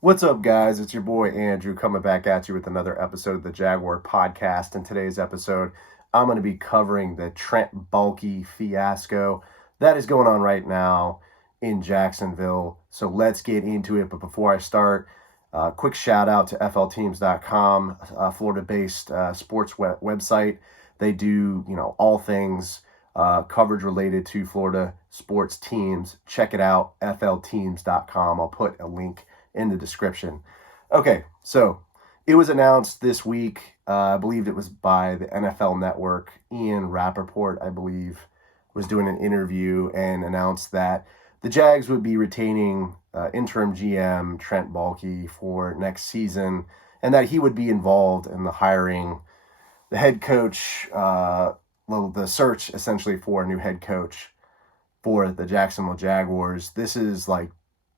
What's up, guys? It's your boy Andrew coming back at you with another episode of the Jaguar podcast. In today's episode, I'm going to be covering the Trent Baalke fiasco that is going on right now in Jacksonville. So let's get into it. But before I start, quick shout out to flteams.com, Florida-based sports website. They do, all things coverage related to Florida sports teams. Check it out, flteams.com. I'll put a link in the description. Okay, so it was announced this week. I believe it was by the NFL Network. Ian Rappaport, I believe, was doing an interview and announced that the Jags would be retaining interim GM Trent Baalke for next season, and that he would be involved in the hiring, the head coach, the search essentially for a new head coach for the Jacksonville Jaguars. This is like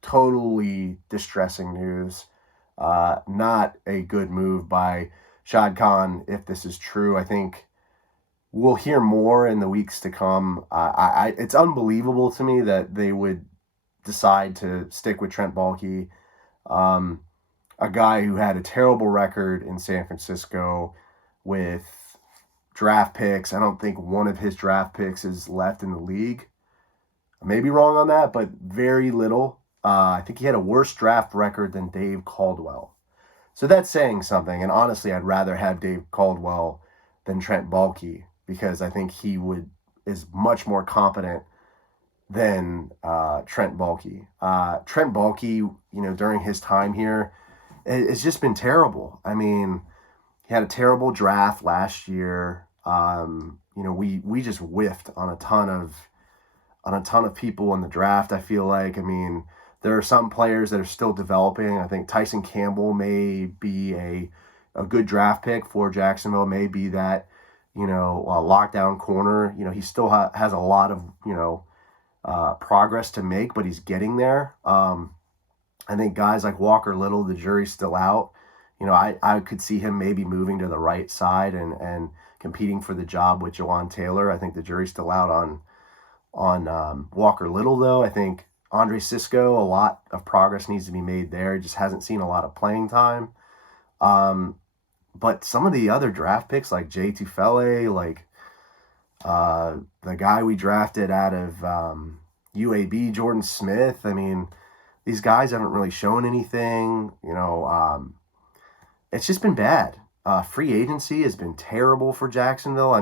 totally distressing news. Not a good move by Shad if this is true. I think we'll hear more in the weeks to come. It's unbelievable to me that they would decide to stick with Trent Baalke, a guy who had a terrible record in San Francisco with draft picks. I don't think one of his draft picks is left in the league. I may be wrong on that, but very little. I think he had a worse draft record than Dave Caldwell. So that's saying something. And honestly, I'd rather have Dave Caldwell than Trent Baalke because I think he is much more competent than Trent Baalke. Trent Baalke, during his time here, it's just been terrible. I mean, he had a terrible draft last year. We just whiffed on a ton of people in the draft. I feel like, there are some players that are still developing. I think Tyson Campbell may be a good draft pick for Jacksonville, may be that, lockdown corner. He still has a lot of, progress to make, but he's getting there. I think guys like Walker Little, the jury's still out. I could see him maybe moving to the right side and competing for the job with Jawan Taylor. I think the jury's still out on Walker Little, though. I think Andre Cisco, a lot of progress needs to be made there. He just hasn't seen a lot of playing time. But some of the other draft picks, like Jay Tufele, like the guy we drafted out of UAB, Jordan Smith, these guys haven't really shown anything. It's just been bad. Free agency has been terrible for Jacksonville.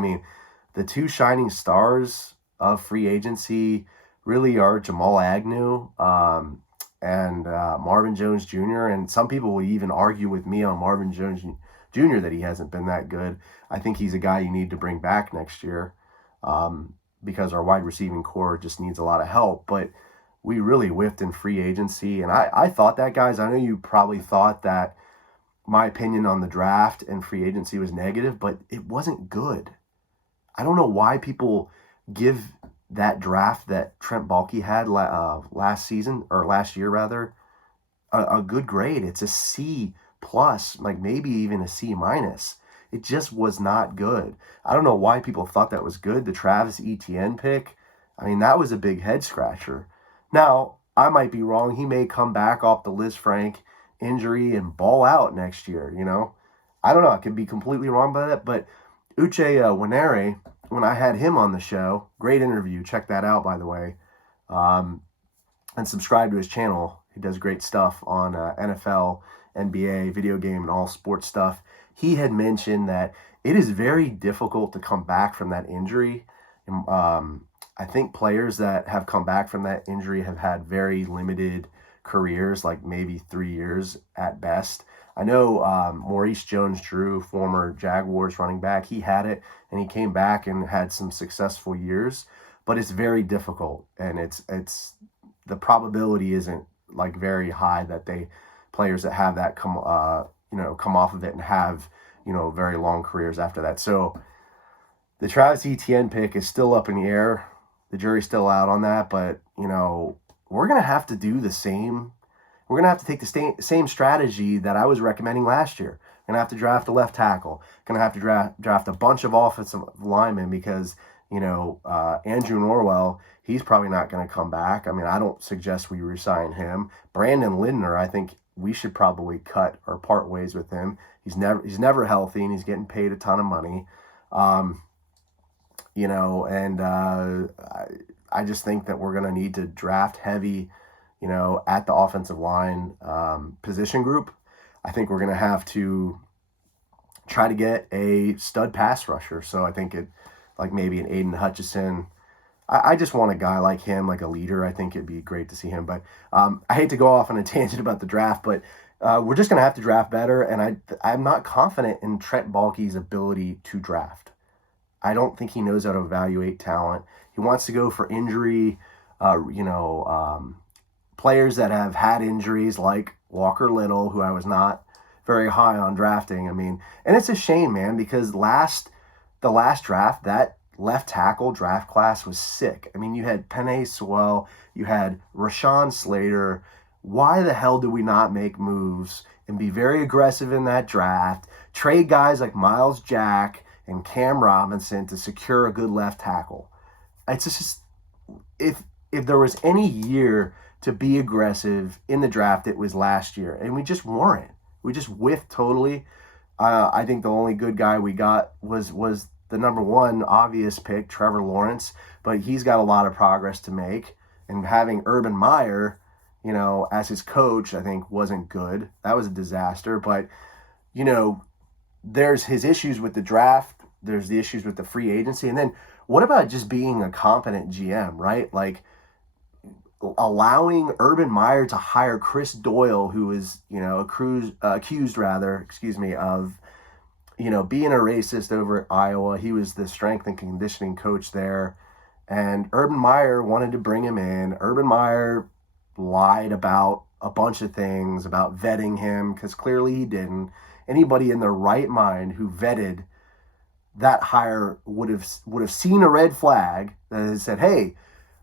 The two shining stars of free agency really are Jamal Agnew and Marvin Jones Jr. And some people will even argue with me on Marvin Jones Jr. that he hasn't been that good. I think he's a guy you need to bring back next year because our wide receiving core just needs a lot of help. But we really whiffed in free agency. And I thought that, guys, I know you probably thought that my opinion on the draft and free agency was negative, but it wasn't good. I don't know why people give that draft that Trent Baalke had last year rather, a good grade. It's a C plus, like maybe even a C minus. It just was not good. I don't know why people thought that was good. The Travis Etienne pick, that was a big head scratcher. Now, I might be wrong. He may come back off the Liz Frank injury and ball out next year, I don't know. I could be completely wrong by that, but Uche Nwaneri, when I had him on the show, great interview. Check that out, by the way. And subscribe to his channel. He does great stuff on NFL, NBA, video game, and all sports stuff. He had mentioned that it is very difficult to come back from that injury. I think players that have come back from that injury have had very limited careers, like maybe 3 years at best. I know Maurice Jones-Drew, former Jaguars running back, he had it and he came back and had some successful years, but it's very difficult, and it's the probability isn't like very high that players that have that come off of it and have very long careers after that. So the Travis Etienne pick is still up in the air. The jury's still out on that, but we're gonna have to do the same. We're going to have to take the same strategy that I was recommending last year. Going to have to draft a left tackle. Going to have to draft a bunch of offensive linemen because, Andrew Norwell, he's probably not going to come back. I don't suggest we resign him. Brandon Lindner, I think, we should probably cut or part ways with him. He's never healthy, and he's getting paid a ton of money. And I just think that we're going to need to draft heavy, at the offensive line position group. I think we're going to have to try to get a stud pass rusher. So I think like maybe an Aiden Hutchinson. I just want a guy like him, like a leader. I think it'd be great to see him. But I hate to go off on a tangent about the draft, but we're just going to have to draft better. And I'm not confident in Trent Baalke's ability to draft. I don't think he knows how to evaluate talent. He wants to go for injury, players that have had injuries like Walker Little, who I was not very high on drafting. I mean, and it's a shame, man, because the last draft, that left tackle draft class was sick. I mean, you had Penei Sewell, you had Rashawn Slater. Why the hell do we not make moves and be very aggressive in that draft, trade guys like Miles Jack and Cam Robinson to secure a good left tackle? It's just, if there was any year to be aggressive in the draft, it was last year, and we just weren't. We just whiffed totally. I think the only good guy we got was the number one obvious pick, Trevor Lawrence, but he's got a lot of progress to make. And having Urban Meyer, as his coach, I think wasn't good. That was a disaster. But, there's his issues with the draft. There's the issues with the free agency. And then what about just being a competent GM, right? Like allowing Urban Meyer to hire Chris Doyle, who is, accused of, being a racist over at Iowa. He was the strength and conditioning coach there. And Urban Meyer wanted to bring him in. Urban Meyer lied about a bunch of things, about vetting him, because clearly he didn't. Anybody in their right mind who vetted that hire would have seen a red flag that had said, hey,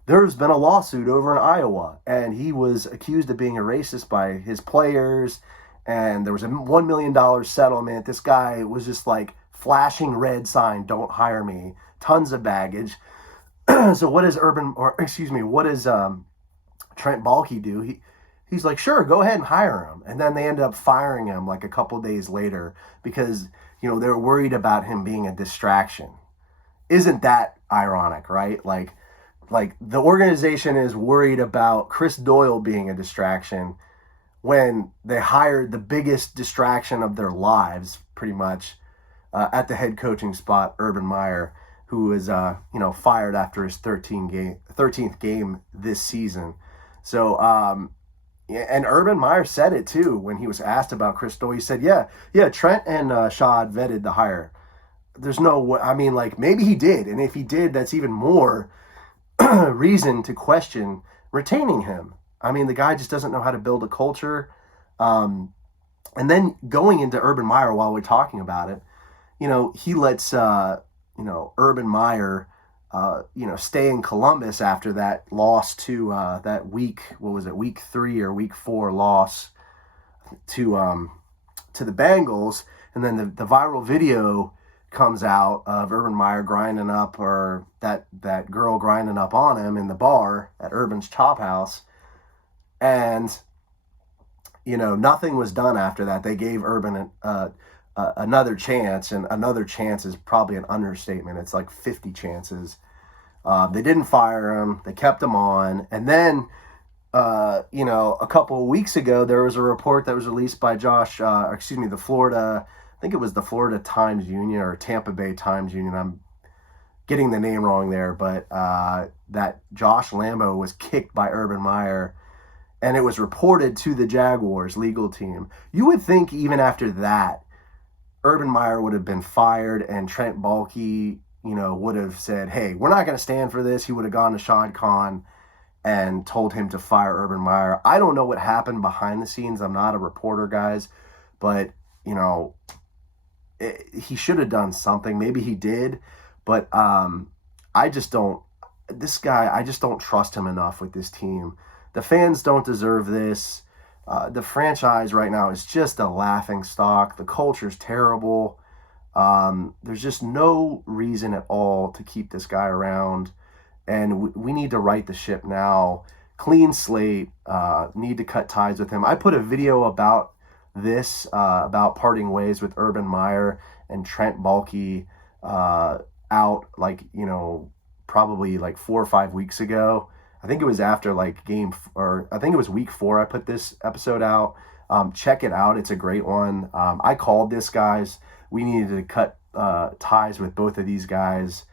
there's been a lawsuit over in Iowa, and he was accused of being a racist by his players, and there was a $1 million settlement. This guy was just like flashing red sign, don't hire me, tons of baggage. So what does Trent Baalke do? He's like, sure, go ahead and hire him. And then they ended up firing him like a couple days later because, they were worried about him being a distraction. Isn't that ironic, right? Like the organization is worried about Chris Doyle being a distraction when they hired the biggest distraction of their lives, pretty much, at the head coaching spot, Urban Meyer, who was, fired after his 13th game this season. So, and Urban Meyer said it too when he was asked about Chris Doyle. He said, yeah, Trent and Shad vetted the hire. There's no way. I mean, like, maybe he did. And if he did, that's even more reason to question retaining him. I mean, the guy just doesn't know how to build a culture. And then going into Urban Meyer while we're talking about it, he lets, Urban Meyer, stay in Columbus after that loss to that week 3 or week 4 loss to the Bengals. And then the viral video comes out of Urban Meyer grinding up, or that girl grinding up on him in the bar at Urban's Chop House. And, nothing was done after that. They gave Urban another chance, and another chance is probably an understatement. It's like 50 chances. They didn't fire him. They kept him on. And then, a couple of weeks ago, there was a report that was released by I think it was the Florida Times Union or Tampa Bay Times Union. I'm getting the name wrong there, but that Josh Lambo was kicked by Urban Meyer, and it was reported to the Jaguars legal team. You would think even after that, Urban Meyer would have been fired, and Trent Baalke, would have said, hey, we're not going to stand for this. He would have gone to Shad Khan and told him to fire Urban Meyer. I don't know what happened behind the scenes. I'm not a reporter, guys, but, he should have done something. Maybe he did, but I just don't trust him enough with this team. The fans don't deserve this. The franchise right now is just a laughing stock. The culture's terrible. There's just no reason at all to keep this guy around, and we need to right the ship now. clean slate, need to cut ties with him. I put a video about this, about parting ways with Urban Meyer and Trent Baalke out, like, probably like 4 or 5 weeks ago. I think it was after like I think it was week 4 I put this episode out. Check it out. It's a great one. I called this, guys. We needed to cut ties with both of these guys,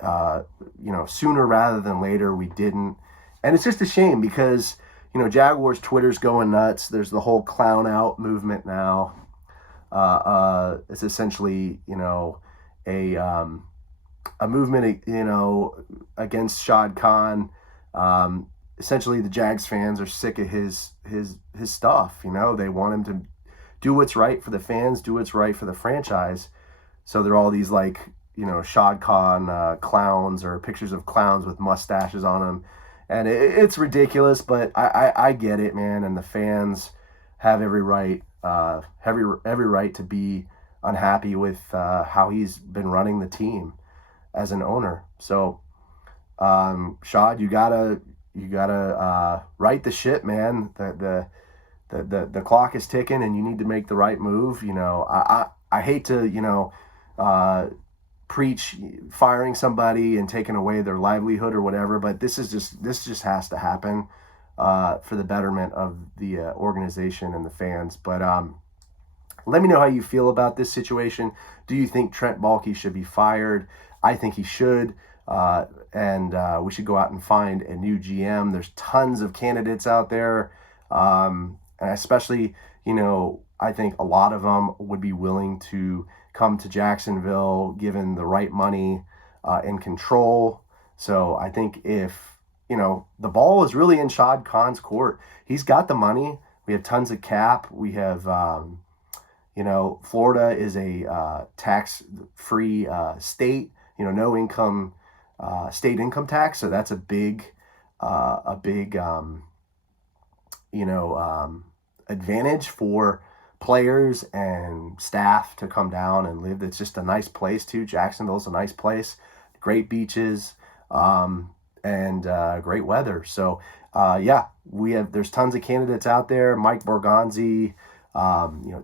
sooner rather than later. We didn't. And it's just a shame because, Jaguars Twitter's going nuts. There's the whole clown out movement now. It's essentially, a movement, against Shad Khan. Essentially, the Jags fans are sick of his stuff. They want him to do what's right for the fans, do what's right for the franchise. So there are all these Shad Khan clowns, or pictures of clowns with mustaches on them, and it's ridiculous. But I get it, man, and the fans have every right to be unhappy with how he's been running the team as an owner. So, Shad, you gotta right the ship, man. The clock is ticking, and you need to make the right move. I hate to preach firing somebody and taking away their livelihood or whatever, but this just has to happen for the betterment of the organization and the fans. But let me know how you feel about this situation. Do you think Trent Baalke should be fired? I think he should. And we should go out and find a new GM. There's tons of candidates out there. And especially, I think a lot of them would be willing to come to Jacksonville given the right money and control. So I think if, the ball is really in Shad Khan's court. He's got the money. We have tons of cap. We have, Florida is a tax-free state, no income state income tax. So that's a big advantage for players and staff to come down and live. It's just a nice place too. Jacksonville's a nice place, great beaches, and great weather. So there's tons of candidates out there. Mike Borgonzi,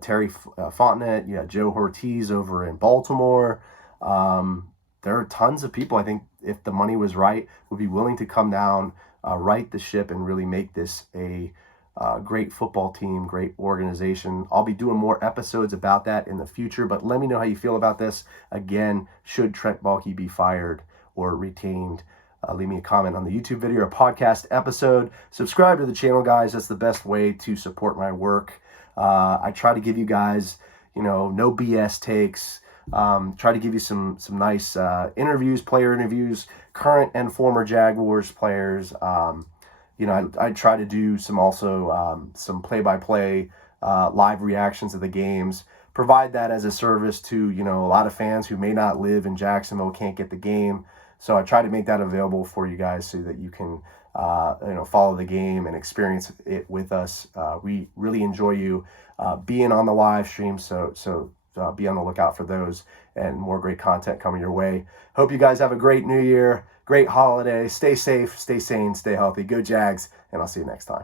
Terry Fontenot, Joe Ortiz over in Baltimore. There are tons of people, I think, if the money was right, would be willing to come down, right the ship, and really make this a great football team, great organization. I'll be doing more episodes about that in the future, but let me know how you feel about this. Again, should Trent Baalke be fired or retained? Leave me a comment on the YouTube video or podcast episode. Subscribe to the channel, guys. That's the best way to support my work. I try to give you guys, no BS takes. Try to give you some nice interviews, player interviews, current and former Jaguars players. I try to do some play-by-play live reactions of the games. Provide that as a service to, a lot of fans who may not live in Jacksonville, can't get the game. So I try to make that available for you guys so that you can, follow the game and experience it with us. We really enjoy you being on the live stream. So be on the lookout for those and more great content coming your way. Hope you guys have a great new year, great holiday. Stay safe, stay sane, stay healthy. Go Jags, and I'll see you next time.